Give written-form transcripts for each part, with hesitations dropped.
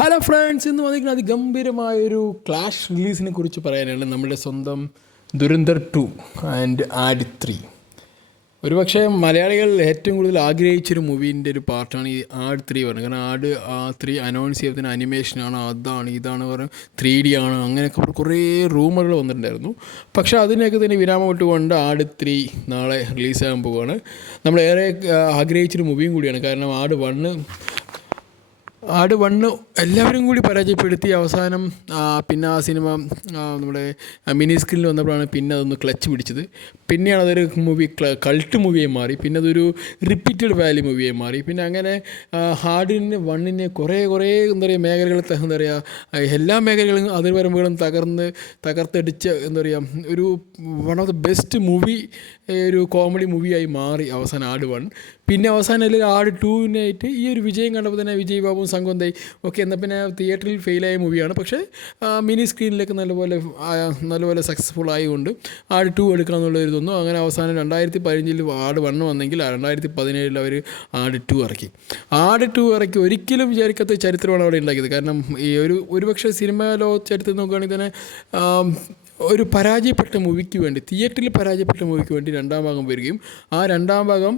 Hello friends, ഇന്ന് വന്നിരിക്കുന്ന അതിഗംഭീരമായൊരു clash റിലീസിനെ കുറിച്ച് പറയാനാണ്. നമ്മുടെ സ്വന്തം ദുരന്തർ 2 ആൻഡ് ആഡ് 3. ഒരുപക്ഷെ മലയാളികൾ ഏറ്റവും കൂടുതൽ ആഗ്രഹിച്ചൊരു മൂവീൻ്റെ ഒരു പാർട്ടാണ് ഈ ആഡ് 3 പറയുന്നത്. കാരണം ആഡ് 3 അനൗൺസ് ചെയ്തതിന് അനിമേഷനാണ്, അതാണ് ഇതാണ് പറഞ്ഞ് 3D ആണ്, അങ്ങനെയൊക്കെ കുറേ റൂമറുകൾ വന്നിട്ടുണ്ടായിരുന്നു. പക്ഷേ അതിനൊക്കെ തന്നെ വിരാമം വിട്ടുകൊണ്ട് ആഡ് 3 നാളെ റിലീസാകാൻ പോവുകയാണ്. നമ്മളേറെ ആഗ്രഹിച്ചൊരു മൂവിയും കൂടിയാണ്. കാരണം ആട് വണ്ണ് എല്ലാവരും കൂടി പരാജയപ്പെടുത്തി അവസാനം പിന്നെ ആ സിനിമ നമ്മുടെ മിനി സ്ക്രീനിൽ വന്നപ്പോഴാണ് പിന്നെ അതൊന്ന് ക്ലച്ച് പിടിച്ചത്. പിന്നെയാണ് അതൊരു കൾട്ട് മൂവിയായി മാറി. പിന്നെ അതൊരു റിപ്പീറ്റഡ് വാല്യൂ മൂവിയായി മാറി. പിന്നെ അങ്ങനെ ആടിന് വണ്ണിനെ കുറേ എന്താ പറയുക മേഖലകൾ എന്താ പറയുക എല്ലാ മേഖലകളും അതിർവരമ്പുകളും തകർത്തടിച്ച് എന്താ പറയുക ഒരു one of the best movie, ഒരു കോമഡി മൂവിയായി മാറി അവസാനം ആട് വൺ. പിന്നെ അവസാനം അല്ലെങ്കിൽ ആട് 2-നായിട്ട് ഈ ഒരു വിജയം കണ്ടപ്പോൾ തന്നെ വിജയ് ബാബുവും സംഘം എന്തായി ഓക്കെ എന്നാൽ പിന്നെ തിയേറ്ററിൽ ഫെയിലായ മൂവിയാണ്. പക്ഷേ മിനി സ്ക്രീനിലേക്ക് നല്ലപോലെ സക്സസ്ഫുൾ ആയതുകൊണ്ട് ആട് 2 എടുക്കാമെന്നുള്ളൊരു തോന്നുന്നു. അങ്ങനെ അവസാനം 2015 ആട് 1 വന്നെങ്കിൽ 2017 അവർ ആട് 2 ഇറക്കി. ആട് 2 ഇറക്കി ഒരിക്കലും വിചാരിക്കാത്ത ചരിത്രമാണ് അവിടെ ഉണ്ടാക്കിയത്. കാരണം ഈ ഒരുപക്ഷെ സിനിമ ചരിത്രം നോക്കുകയാണെങ്കിൽ തന്നെ ഒരു പരാജയപ്പെട്ട മൂവിക്ക് വേണ്ടി, തിയേറ്ററിൽ പരാജയപ്പെട്ട മൂവിക്ക് വേണ്ടി രണ്ടാം ഭാഗം വരികയും ആ രണ്ടാം ഭാഗം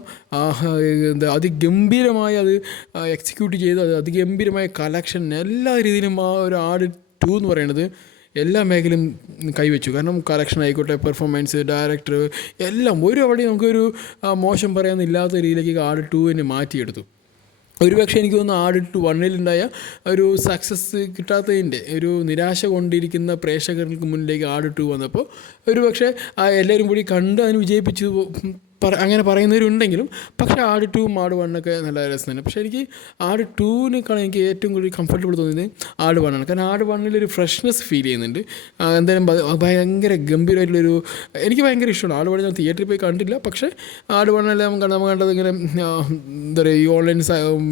അതിഗംഭീരമായി അത് എക്സിക്യൂട്ട് ചെയ്ത് അത് അതിഗംഭീരമായ കളക്ഷൻ എല്ലാ രീതിയിലും ആ ഒരു ആട് 2 എന്ന് പറയുന്നത് എല്ലാ മേഖലയും കൈവച്ചു. കാരണം കളക്ഷൻ ആയിക്കോട്ടെ, പെർഫോമൻസ്, ഡയറക്ടർ എല്ലാം അവിടെ നമുക്കൊരു മോശം പറയാനില്ലാത്ത രീതിയിലേക്ക് ആട് 2-നെ മാറ്റിയെടുത്തു. ഒരുപക്ഷെ എനിക്ക് തോന്നുന്നു ആട് 1-ലുണ്ടായ ഒരു സക്സസ് കിട്ടാത്തതിൻ്റെ ഒരു നിരാശ കൊണ്ടിരിക്കുന്ന പ്രേക്ഷകർക്ക് മുന്നിലേക്ക് ആട് 2 വന്നപ്പോൾ ഒരുപക്ഷെ എല്ലാവരും കൂടി കണ്ട് അതിന് വിജയിപ്പിച്ചു അങ്ങനെ പറയുന്നവരുണ്ടെങ്കിലും, പക്ഷേ ആട് 2 ആട് 1 നല്ല രസം തന്നെ. പക്ഷേ എനിക്ക് ആട് 2-നേക്കാൾ എനിക്ക് ഏറ്റവും കൂടുതൽ കംഫർട്ടബിൾ തോന്നിയത് ആട് 1 കാരണം ആട് 1-ലൊരു ഫ്രഷ്നെസ് ഫീൽ ചെയ്യുന്നുണ്ട്. എന്തായാലും ഭയങ്കര ഗംഭീരമായിട്ടുള്ളൊരു, എനിക്ക് ഭയങ്കര ഇഷ്ടമാണ് ആട് 1. ഞാൻ തിയേറ്ററിൽ പോയി കണ്ടില്ല, പക്ഷേ ആട് 1-എല്ലാം നമ്മൾ കണ്ടത് ഇങ്ങനെ എന്താ പറയുക ഈ ഓൺലൈൻ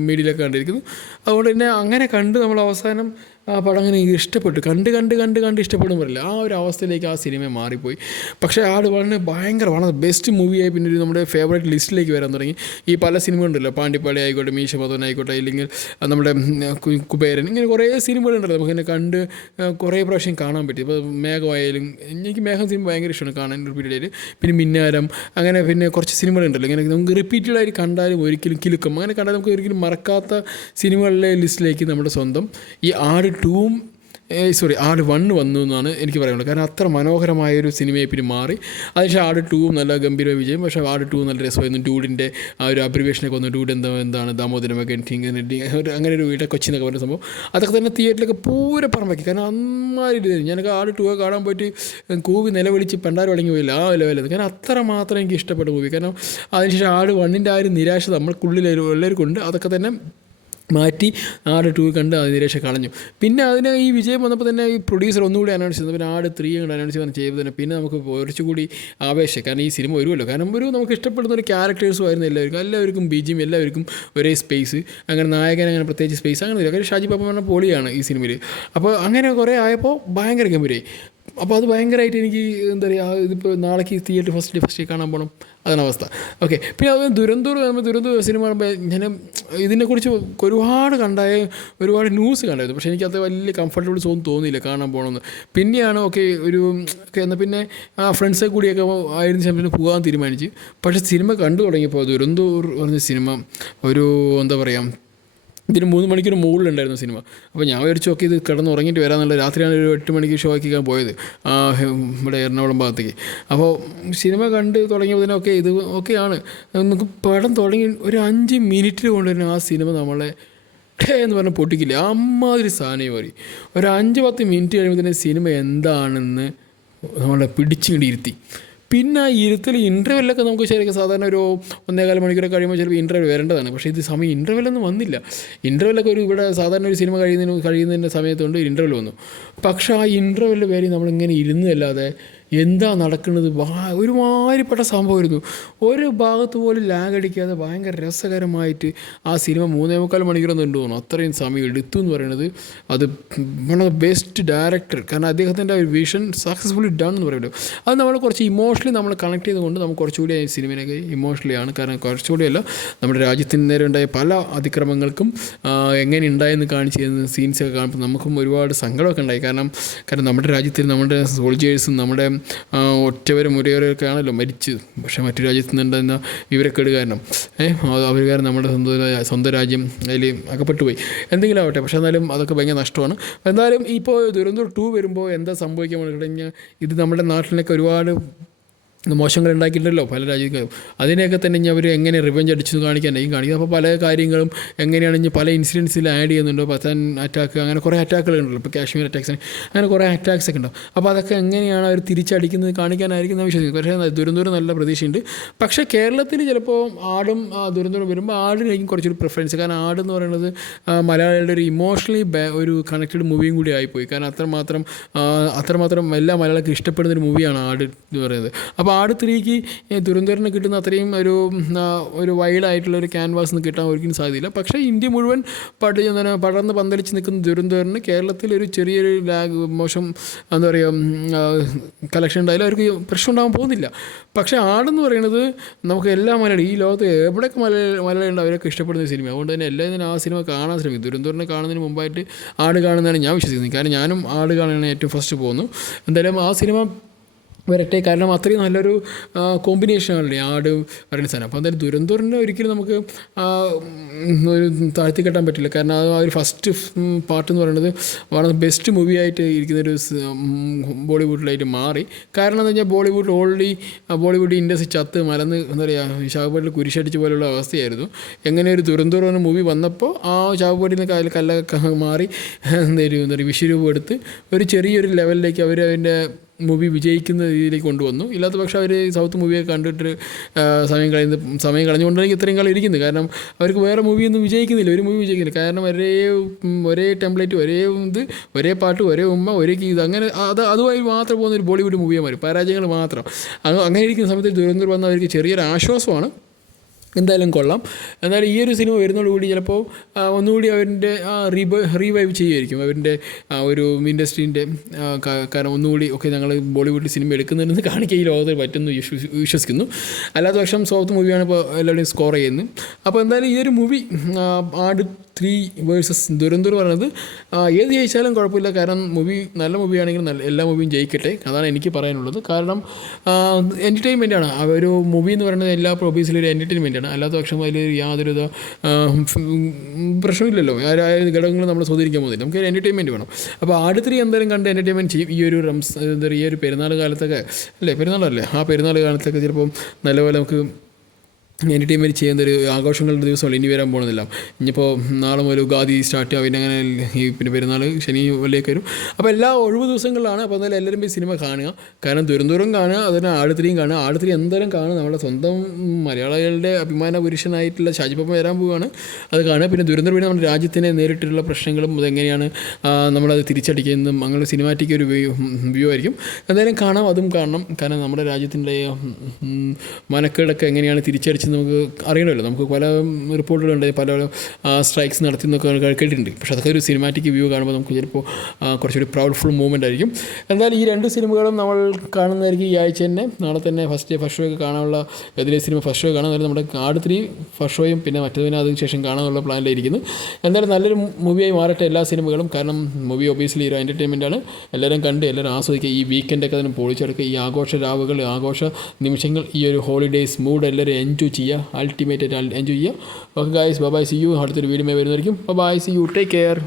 മീഡിയയിലൊക്കെ കണ്ടിരിക്കുന്നു. അതുകൊണ്ട് തന്നെ അങ്ങനെ കണ്ട് നമ്മൾ അവസാനം ആ പടം അങ്ങനെ ഇഷ്ടപ്പെട്ടു. കണ്ട് ഇഷ്ടപ്പെടും പറയില്ല, ആ ഒരു അവസ്ഥയിലേക്ക് ആ സിനിമ മാറിപ്പോയി. പക്ഷേ ആട് 1 ഭയങ്കര വളരെ ബെസ്റ്റ് മൂവിയായി പിന്നെ ഒരു നമ്മുടെ ഫേവറേറ്റ് ലിസ്റ്റിലേക്ക് വരാൻ തുടങ്ങി. ഈ പല സിനിമകളുണ്ടല്ലോ, പാണ്ടിപ്പാടി ആയിക്കോട്ടെ, മീശ മധവൻ ആയിക്കോട്ടെ, ഇല്ലെങ്കിൽ നമ്മുടെ കുബേരൻ, ഇങ്ങനെ കുറേ സിനിമകളുണ്ടല്ലോ നമുക്കിങ്ങനെ കണ്ട് കുറേ പ്രാവശ്യം കാണാൻ പറ്റി. ഇപ്പോൾ മേഘമായാലും, എനിക്ക് മേഘം സിനിമ ഭയങ്കര ഇഷ്ടമാണ് കാണാൻ റിപ്പീറ്റഡ്. പിന്നെ മിന്നാരം, അങ്ങനെ പിന്നെ കുറച്ച് സിനിമകളുണ്ടല്ലോ ഇങ്ങനെ നമുക്ക് റിപ്പീറ്റഡായിട്ട് കണ്ടാലും ഒരിക്കലും കിലുക്കം അങ്ങനെ കണ്ടാൽ നമുക്ക് ഒരിക്കലും മറക്കാത്ത സിനിമകളിലെ ലിസ്റ്റിലേക്ക് നമ്മുടെ സ്വന്തം ഈ ആട് 2-ഉം ആട് 1 വന്നു എന്നാണ് എനിക്ക് പറയാനുള്ളത്. കാരണം അത്ര മനോഹരമായൊരു സിനിമയെ പിന്നെ മാറി. അതിനുശേഷം ആട് 2-ഉം നല്ല ഗംഭീര വിജയം. പക്ഷേ ആട് 2 നല്ല രസമായിരുന്നു. ഡൂഡിൻ്റെ ആ ഒരു അബ്രിവേഷനൊക്കെ വന്നു. ഡൂഡ് എന്താണ് ദാമോദരമൊക്കെ അങ്ങനെ ഒരു വീട്ടെ കൊച്ചി എന്നൊക്കെ പറഞ്ഞ സംഭവം അതൊക്കെ തന്നെ തിയേറ്ററിലൊക്കെ പൂരപ്പുറം വയ്ക്കി. കാരണം അമ്മാതിരി ഞാനൊക്കെ ആട് 2 കാണാൻ പോയിട്ട് കൂവി നിലവിളിച്ച് പെണ്ടാർ തുടങ്ങി പോയില്ല ആ ലെവലത്. കാരണം അത്ര മാത്രം എനിക്ക് ഇഷ്ടപ്പെട്ട മൂവി. കാരണം അതിനുശേഷം ആട് 1-ൻ്റെ ആ ഒരു നിരാശ നമ്മൾക്കുള്ളിൽ എല്ലാവർക്കും ഉണ്ട്. അതൊക്കെ തന്നെ മാറ്റി ആട് 2 കണ്ട് അത് നിരാശ കളഞ്ഞു. പിന്നെ അതിന് ഈ വിജയം വന്നപ്പോൾ തന്നെ ഈ പ്രൊഡ്യൂസർ ഒന്നുകൂടി അനൗൺസ് ചെയ്തു. പിന്നെ ആട് 3 കൊണ്ട് അനൗൺസ് ചെയ്ത് തന്നെ പിന്നെ നമുക്ക് കുറച്ചുകൂടി ആവേശം. കാരണം ഈ സിനിമ വരുമല്ലോ, കാരണം നമുക്ക് ഇഷ്ടപ്പെടുന്ന ഒരു ക്യാരക്ടേഴ്സും ആയിരുന്നു എല്ലാവർക്കും ബിജിയും എല്ലാവർക്കും ഒരേ സ്പേസ്, അങ്ങനെ നായകൻ അങ്ങനെ പ്രത്യേകിച്ച് സ്പേസ് അങ്ങനെ ഇല്ല. കാരണം ഷാജി പാപ്പ പറഞ്ഞ പൊളിയാണ് ഈ സിനിമയിൽ. അപ്പോൾ അങ്ങനെ കുറേ ആയപ്പോൾ ഭയങ്കര ഗംഭീരമായി. അപ്പോൾ അത് ഭയങ്കരമായിട്ട് എനിക്ക് എന്താ പറയുക, ഇതിപ്പോൾ നാളേക്ക് തിയേറ്റർ ഫസ്റ്റ് കാണാൻ പോകണം, അതാണ് അവസ്ഥ. ഓക്കെ, പിന്നെ അത് ദുരന്തൂർ സിനിമ കാണുമ്പോൾ ഞാൻ ഇതിനെക്കുറിച്ച് ഒരുപാട് ന്യൂസ് കണ്ടായിരുന്നു. പക്ഷേ എനിക്കത് വലിയ കംഫർട്ടബിൾ തോന്നിയില്ല കാണാൻ പോകണമെന്ന്. പിന്നെയാണ് എന്നാൽ പിന്നെ ആ ഫ്രണ്ട്സെ കൂടിയൊക്കെ ആയിരുന്ന സമയത്ത് പോകാൻ തീരുമാനിച്ച്. പക്ഷേ സിനിമ കണ്ടു തുടങ്ങിയപ്പോൾ ദുരന്തൂർ പറഞ്ഞ സിനിമ ഒരു എന്താ പറയുക, ഇതിന് 3 മണിക്കൂർ മുകളിലുണ്ടായിരുന്നു സിനിമ. അപ്പോൾ ഞാൻ വിചാരിച്ചു ഓക്കെ ഇത് കിടന്ന് ഉറങ്ങിയിട്ട് വരാമെന്നുള്ള. രാത്രിയാണ് ഒരു 8 മണിക്ക് ഷോ ആക്കിക്കാൻ പോയത് ഇവിടെ എറണാകുളം ഭാഗത്തേക്ക്. അപ്പോൾ സിനിമ കണ്ട് തുടങ്ങിയപ്പോൾ തന്നെ ഇത് ഓക്കെയാണ്. നമുക്ക് പടം തുടങ്ങി ഒരു 5 മിനിറ്റിൽ കൊണ്ടുവരുന്ന ആ സിനിമ നമ്മളെ എന്ന് പറഞ്ഞാൽ പൊട്ടിക്കില്ല. അമ്മാതിരി സാധനം മാറി. ഒരു 5-10 മിനിറ്റ് കഴിയുമ്പോൾ തന്നെ സിനിമ എന്താണെന്ന് നമ്മളെ പിടിച്ചിരുത്തി. പിന്നെ ആ ഇരുത്തിൽ ഇൻ്റർവെല്ലൊക്കെ നമുക്ക് ശരിക്കും സാധാരണ ഒരു 1.25 മണിക്കൂറൊക്കെ കഴിയുമ്പോൾ ചിലപ്പോൾ ഇൻ്റർവെൽ വരേണ്ടതാണ്. പക്ഷേ ഇത് സമയം ഇൻ്റർവെല്ലൊന്നും വന്നില്ല. ഇൻ്റർവെല്ലൊക്കെ ഇവിടെ സാധാരണ ഒരു സിനിമ കഴിയുന്നതിൻ്റെ സമയത്തുകൊണ്ട് ഇൻ്റർവെൽ വന്നു. പക്ഷേ ആ ഇൻ്റർവെല്ലിൻ്റെ പേര് നമ്മളിങ്ങനെ ഇരുന്നല്ലാതെ എന്താ നടക്കുന്നത് ഒരുമാതിരിപ്പെട്ട സംഭവമായിരുന്നു. ഒരു ഭാഗത്ത് പോലും ലാഗ് അടിക്കാതെ ഭയങ്കര രസകരമായിട്ട് ആ സിനിമ 3.25 മണിക്കൂറൊന്നും ഉണ്ട് തോന്നുന്നു, അത്രയും സമയം എടുത്തു എന്ന് പറയുന്നത്. അത് one of the best director, കാരണം അദ്ദേഹത്തിൻ്റെ ഒരു വിഷൻ സക്സസ്ഫുള്ളി ഡൺ എന്ന് പറയുമല്ലോ. അത് നമ്മൾ കുറച്ച് ഇമോഷണലി നമ്മൾ കണക്ട് ചെയ്തുകൊണ്ട് നമുക്ക് കുറച്ചുകൂടി ഈ സിനിമയിലേക്ക് ഇമോഷണലി ആണ്. കാരണം കുറച്ചുകൂടിയല്ല, നമ്മുടെ രാജ്യത്തിന് നേരെ ഉണ്ടായ പല അതിക്രമങ്ങൾക്കും എങ്ങനെ ഉണ്ടായെന്ന് കാണിച്ച് തരുന്ന സീൻസൊക്കെ കാണുമ്പോൾ നമുക്കും ഒരുപാട് സങ്കടമൊക്കെ ഉണ്ടായി. കാരണം നമ്മുടെ രാജ്യത്തിൽ നമ്മുടെ സോൾജേഴ്സും നമ്മുടെ ഒറ്റവരും ഒരേവരൊക്കെ ആണല്ലോ മരിച്ചത്. പക്ഷേ മറ്റു രാജ്യത്ത് നിന്നുണ്ടായിരുന്ന വിവരക്കേട് കാരണം അവർ കാരണം നമ്മുടെ സ്വന്തം രാജ്യം അതിൽ അകപ്പെട്ടു പോയി. എന്തെങ്കിലും ആവട്ടെ, പക്ഷേ എന്നാലും അതൊക്കെ ഭയങ്കര നഷ്ടമാണ്. എന്തായാലും ഇപ്പോൾ ദുരന്തർ 2 വരുമ്പോൾ എന്താ സംഭവിക്കാൻ കഴിഞ്ഞാൽ ഇത് നമ്മുടെ നാട്ടിലൊക്കെ ഒരുപാട് മോശങ്ങൾ ഉണ്ടാക്കിയിട്ടുണ്ടല്ലോ പല രാജ്യങ്ങളും. അതിനെയൊക്കെ തന്നെ ഇനി അവർ എങ്ങനെ റിവെഞ്ച് അടിച്ചു കാണിക്കാനായിരിക്കും കാണിക്കുന്നത്. അപ്പോൾ പല കാര്യങ്ങളും എങ്ങനെയാണ് ഇനി പല ഇൻസിഡൻസിൽ ആഡ് ചെയ്യുന്നുണ്ടോ, പത്താൻ അറ്റാക്ക്, അങ്ങനെ കുറേ അറ്റാക്കുകളുണ്ടല്ലോ, ഇപ്പോൾ കാശ്മീർ അറ്റാക്സിന് അങ്ങനെ കുറേ അറ്റാക്സ് ഒക്കെ ഉണ്ടാവും. അപ്പോൾ അതൊക്കെ എങ്ങനെയാണ് അവർ തിരിച്ചടിക്കുന്നത് കാണിക്കാനായിരിക്കും ഞാൻ വിശ്വസിക്കുന്നത്. പക്ഷേ ദുരന്തപുരം നല്ല പ്രതീക്ഷയുണ്ട്. പക്ഷേ കേരളത്തിൽ ചിലപ്പോൾ ആടും ദുരന്തപുരം വരുമ്പോൾ ആടിനായിരിക്കും കുറച്ചൊരു പ്രിഫറൻസ്. കാരണം ആടെന്ന് പറയുന്നത് മലയാളികളുടെ ഒരു ഇമോഷണലി ഒരു കണക്റ്റഡ് മൂവിയും കൂടി ആയിപ്പോയി. കാരണം അത്രമാത്രം എല്ലാ മലയാളികൾക്ക് ഇഷ്ടപ്പെടുന്നൊരു മൂവിയാണ് ആട് എന്ന് പറയുന്നത്. അപ്പോൾ ആട് 3ക്ക് ദുരന്തറിന് കിട്ടുന്ന അത്രയും ഒരു വൈഡായിട്ടുള്ള ഒരു ക്യാൻവാസ് കിട്ടാൻ ഒരിക്കലും സാധ്യതയില്ല. പക്ഷേ ഇന്ത്യ മുഴുവൻ പടർന്ന് പന്തലിച്ച് നിൽക്കുന്ന ദുരന്തറിന് കേരളത്തിൽ ഒരു ചെറിയൊരു മോശം എന്താ പറയുക കളക്ഷൻ ഉണ്ടായാലും അവർക്ക് പ്രശ്നം ഉണ്ടാകാൻ പോകുന്നില്ല. പക്ഷേ ആടെന്ന് പറയുന്നത് നമുക്ക് എല്ലാ മലയാളി ഈ ലോകത്ത് എവിടെയൊക്കെ മലയാളി ഉണ്ട് അവരൊക്കെ ഇഷ്ടപ്പെടുന്ന സിനിമ. അതുകൊണ്ട് തന്നെ എല്ലാവരും ആ സിനിമ കാണാൻ ശ്രമിക്കും. ദുരന്തറിനെ കാണുന്നതിന് മുമ്പായിട്ട് ആട് കാണുന്നതാണ് ഞാൻ വിശ്വസിക്കുന്നത്. കാരണം ഞാനും ആട് കാണാനാണ് ഏറ്റവും ഫസ്റ്റ് പോകുന്നു. എന്തായാലും ആ സിനിമ വരട്ടെ, കാരണം അത്രയും നല്ലൊരു കോമ്പിനേഷനാണല്ലേ ആട് പറയുന്ന സാധനം. അപ്പോൾ എന്തായാലും ദുരന്തറിനെ ഒരിക്കലും നമുക്ക് ഒരു താഴ്ത്തി കെട്ടാൻ പറ്റില്ല. കാരണം ആ ഒരു ഫസ്റ്റ് പാർട്ട് എന്ന് പറയുന്നത് വളരെ ബെസ്റ്റ് മൂവി ആയിട്ട് ഇരിക്കുന്നൊരു ബോളിവുഡിലായിട്ട് മാറി. കാരണം എന്താ വെച്ചാൽ ബോളിവുഡ് ഇൻഡസ്ട്രി ചത്ത് മലന്ന് എന്താ പറയുക ശാഖുപാട്ടിൽ കുരിശടിച്ച പോലുള്ള അവസ്ഥയായിരുന്നു. എങ്ങനെ ഒരു ദുരന്തർ എന്ന മൂവി വന്നപ്പോൾ ആ ശാഖുപാട്ടിൽ നിന്ന് കല്ലൊക്കെ മാറി എന്താ പറയുക വിശ്വരൂപം എടുത്ത് ഒരു ചെറിയൊരു ലെവലിലേക്ക് അവർ അതിൻ്റെ മൂവി വിജയിക്കുന്ന രീതിയിലേക്ക് കൊണ്ടുവന്നു. ഇല്ലാത്ത പക്ഷേ അവർ സൗത്ത് മൂവിയൊക്കെ കണ്ടിട്ട് സമയം കളഞ്ഞുകൊണ്ടാണ് ഇത്രയും കാലം ഇരിക്കുന്നത്. കാരണം അവർക്ക് വേറെ മൂവിയൊന്നും വിജയിക്കുന്നില്ല, ഒരു മൂവി വിജയിക്കുന്നില്ല. കാരണം ഒരേ ടെംപ്ലേറ്റ്, ഒരേ പാട്ട്, ഒരേ ഉമ്മ, ഒരേ ഇത്, അങ്ങനെ അതുമായി മാത്രം പോകുന്ന ഒരു ബോളിവുഡ് മൂവിയെ മാറി, പരാജയങ്ങൾ മാത്രം. അങ്ങനെ ഇരിക്കുന്ന സമയത്ത് ദുരന്തർ വന്ന അവർക്ക് ചെറിയൊരു ആശ്വാസമാണ്. എന്തായാലും കൊള്ളാം. എന്നാലും ഈ ഒരു സിനിമ വരുന്നതോടുകൂടി ചിലപ്പോൾ ഒന്നുകൂടി അവരുടെ റീവൈവ് ചെയ്യുമായിരിക്കും അവരുടെ ഒരു ഇൻഡസ്ട്രീൻ്റെ. കാരണം ഒന്നുകൂടി ഒക്കെ ഞങ്ങൾ ബോളിവുഡ് സിനിമ എടുക്കുന്നതെന്ന് കാണിക്കാൻ ഈ ലോകത്തിൽ പറ്റുന്നു വിശ്വസിക്കുന്നു. അല്ലാത്ത പക്ഷം സൗത്ത് മൂവിയാണ് ഇപ്പോൾ എല്ലാവരുടെയും സ്കോർ ചെയ്യുന്നത്. അപ്പോൾ എന്തായാലും ഈ ഒരു മൂവി ആട് 3 വേഴ്സസ് ദുരന്തർ പറയുന്നത് ഏത് ജയിച്ചാലും കുഴപ്പമില്ല. കാരണം നല്ല മൂവിയാണെങ്കിൽ എല്ലാ മൂവിയും ജയിക്കട്ടെ, അതാണ് എനിക്ക് പറയാനുള്ളത്. കാരണം എൻ്റർടൈൻമെൻറ്റാണ് ഒരു മൂവി എന്ന് പറയുന്നത് എല്ലാ ഒബിയസ്ലി ഒരു എൻ്റർടൈൻമെൻറ്റാണ്. അല്ലാത്ത പക്ഷം അതിൽ യാതൊരു പ്രശ്നമില്ലല്ലോ, ഘടകങ്ങൾ നമ്മൾ സ്വാധീനിക്കാൻ പോകുന്നില്ല. നമുക്ക് ഒരു എൻ്റർടൈൻമെൻറ്റ് വേണം. അപ്പോൾ ആട് 3 എന്തായാലും കണ്ട് എൻ്റർടൈൻമെൻറ്റ് ചെയ്യും. ഈ ഒരു പെരുന്നാൾ കാലത്തൊക്കെ അല്ലേ, പെരുന്നാളല്ലേ, ആ പെരുന്നാൾ കാലത്തൊക്കെ ചിലപ്പം നല്ലപോലെ നമുക്ക് എൻ്റർടൈൻമെൻറ്റ് ചെയ്യുന്നൊരു ആഘോഷങ്ങളുടെ ദിവസമല്ല ഇനി വരാൻ പോകുന്നതെല്ലാം. ഇനിയിപ്പോൾ നാളെ മുതൽ ഉഗാദി സ്റ്റാർട്ട് ആവും, അങ്ങനെ പിന്നെ പെരുന്നാൾ ശനി വല്ലേക്ക് വരും. അപ്പോൾ എല്ലാ ഒഴിവ് ദിവസങ്ങളിലാണ്. അപ്പോൾ എന്തായാലും എല്ലാവരും പോയി സിനിമ കാണുക. കാരണം ദുരന്തപുരം കാണുക, അതിന് ആട് 3 കാണുക. ആട് 3 എന്തായാലും കാണുക. നമ്മുടെ സ്വന്തം മലയാളികളുടെ അഭിമാന പുരുഷനായിട്ടുള്ള ഷാജിപ്പ വരാൻ പോവുകയാണ്, അത് കാണുക. പിന്നെ ദുരന്തപുരം പിന്നെ നമ്മുടെ രാജ്യത്തിനെ നേരിട്ടുള്ള പ്രശ്നങ്ങളും അതെങ്ങനെയാണ് നമ്മളത് തിരിച്ചടിക്കുന്നതും അങ്ങനെ സിനിമാറ്റിക് ഒരു വ്യൂ ആയിരിക്കും. എന്തായാലും കാണാം, അതും കാണണം. കാരണം നമ്മുടെ രാജ്യത്തിൻ്റെ മനക്കേടൊക്കെ എങ്ങനെയാണ് തിരിച്ചടിച്ച് നമുക്ക് അറിയണമല്ലോ. നമുക്ക് പല റിപ്പോർട്ടുകളുണ്ട്, പല സ്ട്രൈക്സ് നടത്തി എന്നൊക്കെ കേട്ടിട്ടുണ്ട്. പക്ഷേ അതൊക്കെ ഒരു സിനിമാറ്റിക് വ്യൂ കാണുമ്പോൾ നമുക്ക് ചിലപ്പോൾ കുറച്ചൊരു പ്രൗഡ്ഫുൾ മൂവ്മെൻ്റ് ആയിരിക്കും. എന്തായാലും ഈ 2 സിനിമകളും നമ്മൾ കാണുന്നതായിരിക്കും ഈ ആഴ്ച തന്നെ. നാളെ തന്നെ ഫസ്റ്റ് ഷോ ഒക്കെ കാണാനുള്ള സിനിമ ഫസ്റ്റ് ഷോ കാണാൻ നമ്മുടെ ആട് 3 ഫസ്റ്റ് ഷോയും പിന്നെ മറ്റേതിന് അതിന് ശേഷം കാണാനുള്ള പ്ലാനിലായിരിക്കുന്നു. എന്തായാലും നല്ലൊരു മൂവിയായി മാറട്ടെ എല്ലാ സിനിമകളും. കാരണം മൂവി ഒബിയസ്ലി ഒരു എൻ്റർടൈൻമെൻറ്റാണ്. എല്ലാവരും കണ്ട് എല്ലാവരും ആസ്വദിക്കുക. ഈ വീക്കെൻഡൊക്കെ അതിന് പൊളിച്ചെടുക്കുക. ഈ ആഘോഷ രാവുകൾ, ആഘോഷ നിമിഷങ്ങൾ, ഈ ഒരു ഹോളിഡേയ്സ് മൂഡ് എല്ലാവരും എൻജോയ് ചെയ്യുക, അൾട്ടിമേറ്റ് ആയിട്ട് എൻജോയ് ചെയ്യുക. Okay guys, bye bye, see you. അടുത്തൊരു വീഡിയോ വരുന്നതായിരിക്കും. Bye, see you, take care.